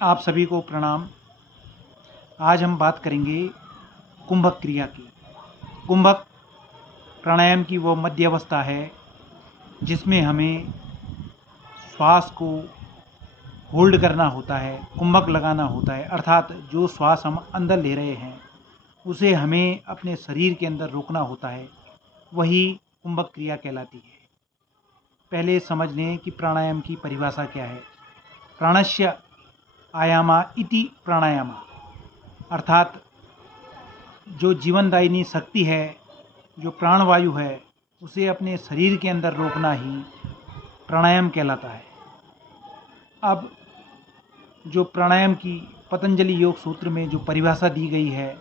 आप सभी को प्रणाम। आज हम बात करेंगे कुंभक क्रिया की। कुंभक प्राणायाम की वो मध्य अवस्था है जिसमें हमें श्वास को होल्ड करना होता है, कुंभक लगाना होता है, अर्थात जो श्वास हम अंदर ले रहे हैं उसे हमें अपने शरीर के अंदर रोकना होता है, वही कुंभक क्रिया कहलाती है। पहले समझ लें कि प्राणायाम की परिभाषा क्या है। प्राणस्य आयामा इति प्राणायामा, अर्थात जो जीवनदायिनी शक्ति है, जो प्राणवायु है, उसे अपने शरीर के अंदर रोकना ही प्राणायाम कहलाता है। अब जो प्राणायाम की पतंजलि योग सूत्र में जो परिभाषा दी गई है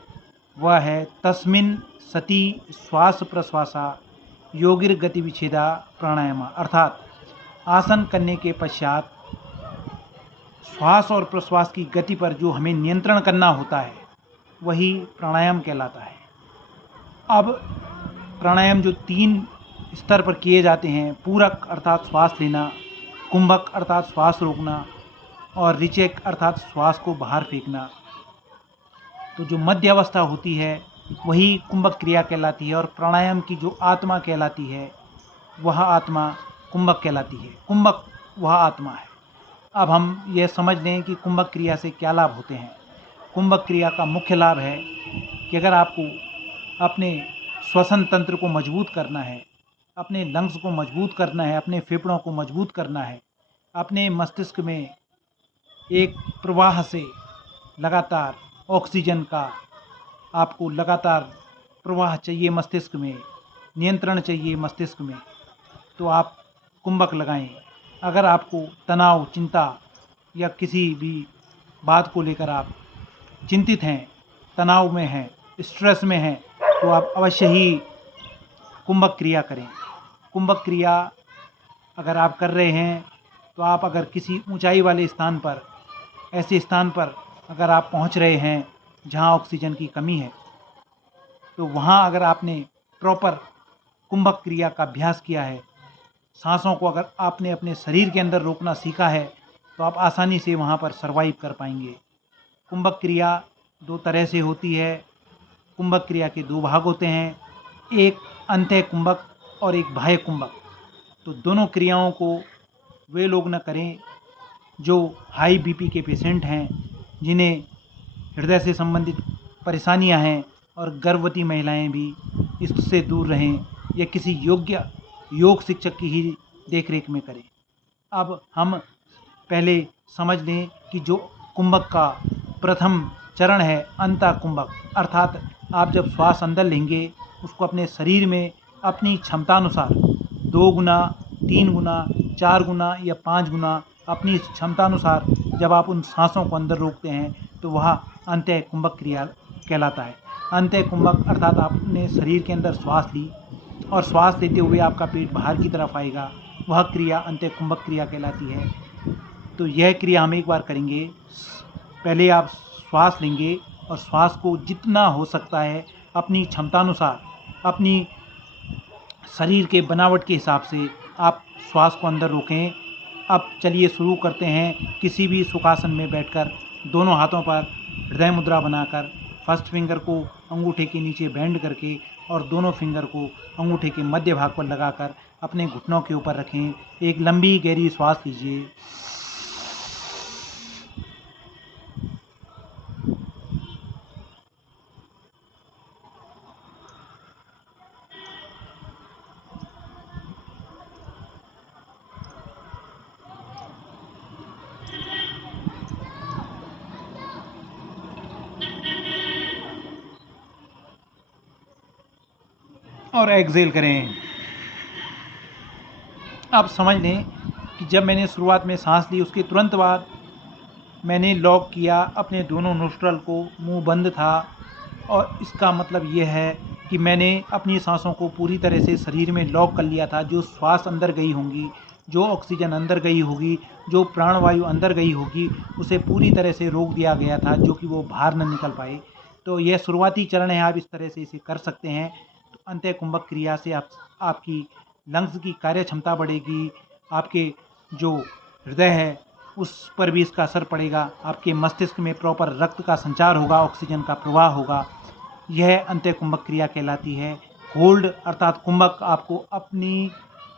वह है तस्मिन् सति श्वास प्रश्वासा योगिर गति विच्छेदा प्राणायामा, अर्थात आसन करने के पश्चात श्वास और प्रश्वास की गति पर जो हमें नियंत्रण करना होता है वही प्राणायाम कहलाता है। अब प्राणायाम जो 3 स्तर पर किए जाते हैं, पूरक अर्थात श्वास लेना, कुंभक अर्थात श्वास रोकना और रिचेक अर्थात श्वास को बाहर फेंकना, तो जो मध्य अवस्था होती है वही कुंभक क्रिया कहलाती है और प्राणायाम की जो आत्मा कहलाती है वह आत्मा कुंभक कहलाती है। कुंभक वह आत्मा है। अब हम यह समझ लें कि कुंभक क्रिया से क्या लाभ होते हैं। कुंभक क्रिया का मुख्य लाभ है कि अगर आपको अपने श्वसन तंत्र को मजबूत करना है, अपने लंग्स को मजबूत करना है, अपने फेफड़ों को मजबूत करना है, अपने मस्तिष्क में एक प्रवाह से लगातार ऑक्सीजन का आपको लगातार प्रवाह चाहिए, मस्तिष्क में नियंत्रण चाहिए मस्तिष्क में, तो आप कुंभक लगाएं। अगर आपको तनाव, चिंता या किसी भी बात को लेकर आप चिंतित हैं, तनाव में हैं, स्ट्रेस में हैं, तो आप अवश्य ही कुंभक क्रिया करें। कुंभक क्रिया अगर आप कर रहे हैं तो आप अगर किसी ऊंचाई वाले स्थान पर, ऐसे स्थान पर अगर आप पहुंच रहे हैं जहां ऑक्सीजन की कमी है, तो वहां अगर आपने प्रॉपर कुंभक क्रिया का अभ्यास किया है, सांसों को अगर आपने अपने शरीर के अंदर रोकना सीखा है, तो आप आसानी से वहां पर सर्वाइव कर पाएंगे। कुंभक क्रिया 2 तरह से होती है। कुंभक क्रिया के 2 भाग होते हैं, एक अंतः कुंभक और एक बाह्य कुंभक। तो दोनों क्रियाओं को वे लोग न करें जो हाई बीपी के पेशेंट हैं, जिन्हें हृदय से संबंधित परेशानियां हैं, और गर्भवती महिलाएं भी इससे दूर रहें या किसी योग्य योग शिक्षक की ही देखरेख में करें। अब हम पहले समझ लें कि जो कुंभक का प्रथम चरण है अंतः कुंभक, अर्थात आप जब श्वास अंदर लेंगे उसको अपने शरीर में अपनी क्षमतानुसार 2 गुना, 3 गुना, 4 गुना या 5 गुना अपनी क्षमतानुसार जब आप उन सांसों को अंदर रोकते हैं तो वह अंतः कुंभक क्रिया कहलाता है। अंतः कुंभक अर्थात आपने शरीर के अंदर श्वास ली और श्वास लेते हुए आपका पेट बाहर की तरफ आएगा, वह क्रिया अंतः कुंभक क्रिया कहलाती है। तो यह क्रिया हम एक बार करेंगे। पहले आप श्वास लेंगे और श्वास को जितना हो सकता है अपनी क्षमतानुसार, अपनी शरीर के बनावट के हिसाब से आप श्वास को अंदर रोकें। अब चलिए शुरू करते हैं। किसी भी सुखासन में बैठकर दोनों हाथों पर हृदय मुद्रा बनाकर फर्स्ट फिंगर को अंगूठे के नीचे बेंड करके और दोनों फिंगर को अंगूठे के मध्य भाग पर लगाकर अपने घुटनों के ऊपर रखें। एक लंबी गहरी श्वास लीजिए और एक्सहेल करें। अब समझ लें कि जब मैंने शुरुआत में सांस ली उसके तुरंत बाद मैंने लॉक किया अपने दोनों नोस्ट्रल को, मुंह बंद था, और इसका मतलब यह है कि मैंने अपनी सांसों को पूरी तरह से शरीर में लॉक कर लिया था। जो श्वास अंदर गई होंगी, जो ऑक्सीजन अंदर गई होगी, जो प्राणवायु अंदर गई होगी, उसे पूरी तरह से रोक दिया गया था जो कि वो बाहर न निकल पाए। तो यह शुरुआती चरण है, आप इस तरह से इसे कर सकते हैं। तो अंतः कुंभक क्रिया से आपकी लंग्स की कार्य क्षमता बढ़ेगी, आपके जो हृदय है उस पर भी इसका असर पड़ेगा। आपके मस्तिष्क में प्रॉपर रक्त का संचार होगा, ऑक्सीजन का प्रवाह होगा। यह अंत्य कुंभक क्रिया कहलाती है। होल्ड अर्थात कुंभक आपको अपनी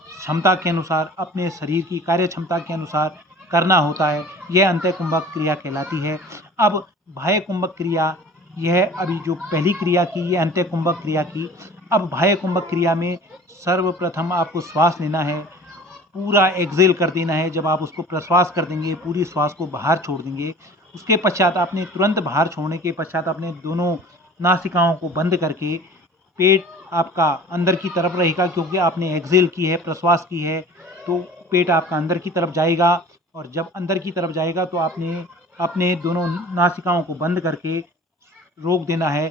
क्षमता के अनुसार, अपने शरीर की कार्य क्षमता के अनुसार करना होता है। यह अंत्य कुंभक क्रिया कहलाती है। अब बाह्य कुंभक क्रिया, यह अभी जो पहली क्रिया की, यह अंत्य कुंभक क्रिया की। अब बाह्य कुंभक क्रिया में सर्वप्रथम आपको श्वास लेना है, पूरा एक्सेल कर देना है। जब आप उसको प्रश्वास कर देंगे, पूरी श्वास को बाहर छोड़ देंगे। उसके पश्चात आपने तुरंत बाहर छोड़ने के पश्चात अपने दोनों नासिकाओं को बंद करके पेट आपका अंदर की तरफ रहेगा, क्योंकि आपने एक्सेल की है, प्रश्वास की है, तो पेट आपका अंदर की तरफ जाएगा। और जब अंदर की तरफ जाएगा तो आपने अपने दोनों नासिकाओं को बंद करके रोक देना है,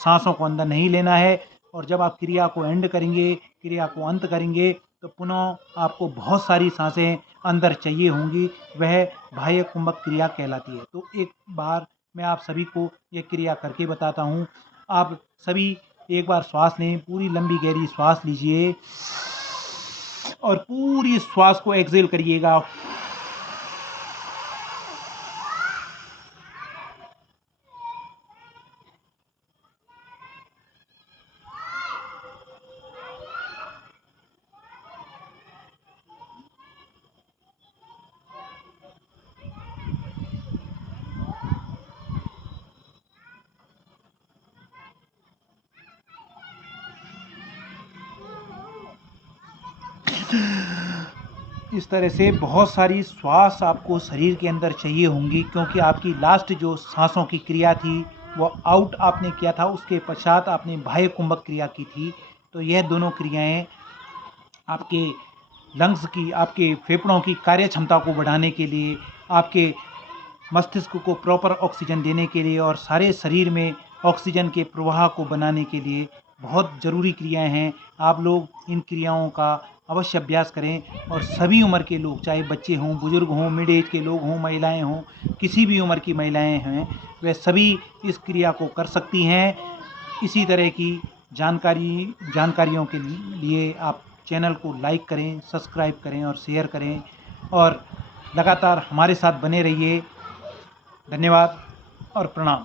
सांसों को अंदर नहीं लेना है। और जब आप क्रिया को एंड करेंगे, क्रिया को अंत करेंगे, तो पुनः आपको बहुत सारी सांसें अंदर चाहिए होंगी। वह बाह्य कुंभक क्रिया कहलाती है। तो एक बार मैं आप सभी को ये क्रिया करके बताता हूँ। आप सभी एक बार श्वास लें, पूरी लंबी गहरी श्वास लीजिए और पूरी श्वास को एक्सेल करिएगा। इस तरह से बहुत सारी श्वास आपको शरीर के अंदर चाहिए होंगी, क्योंकि आपकी लास्ट जो सांसों की क्रिया थी वो आउट आपने किया था, उसके पश्चात आपने बाह्य कुंभक क्रिया की थी। तो यह दोनों क्रियाएं आपके लंग्स की, आपके फेफड़ों की कार्य क्षमता को बढ़ाने के लिए, आपके मस्तिष्क को प्रॉपर ऑक्सीजन देने के लिए और सारे शरीर में ऑक्सीजन के प्रवाह को बनाने के लिए बहुत ज़रूरी क्रियाएं हैं। आप लोग इन क्रियाओं का अवश्य अभ्यास करें। और सभी उम्र के लोग, चाहे बच्चे हों, बुजुर्ग हों, मिड एज के लोग हों, महिलाएं हों, किसी भी उम्र की महिलाएं हैं, वे सभी इस क्रिया को कर सकती हैं। इसी तरह की जानकारियों के लिए आप चैनल को लाइक करें, सब्सक्राइब करें और शेयर करें और लगातार हमारे साथ बने रहिए। धन्यवाद और प्रणाम।